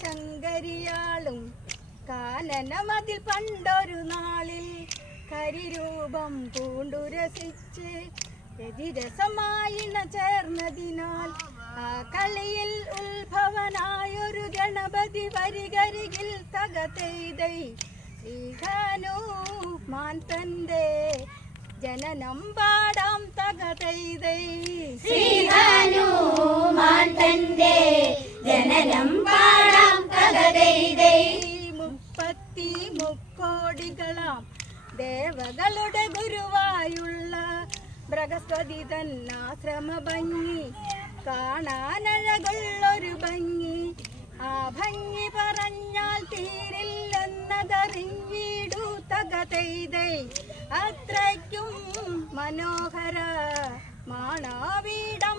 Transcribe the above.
ശങ്കരിയാളും കാനനമതിൽ പണ്ടൊരു നാളിൽ കരിരൂപം പൂണ്ടുരസിച്ച് രതിരസമായിണ ചേർന്നതിനാൽ ആ കളിയിൽ ഉത്ഭവനായൊരു ഗണപതി വരികരികിൽ തകതെയ്തൈ ശ്രീധനു മാൻ തന്റെ ജനനം പാടാം തകതെയ്തൈ മുപ്പത്തി മുക്കോടികളാം. ദേവകളുടെ ഗുരുവായുള്ള ബൃഹസ്പതി തന്നാശ്രമ ഭംഗി കാണാനഴകുള്ളൊരു ഭംഗി ആ ഭംഗി പറഞ്ഞാൽ തീരില്ലെന്നതറിഞ്ഞിടു തകതെയ്തൈ അത്രയ്ക്കും മനോഹര മാണാവീടം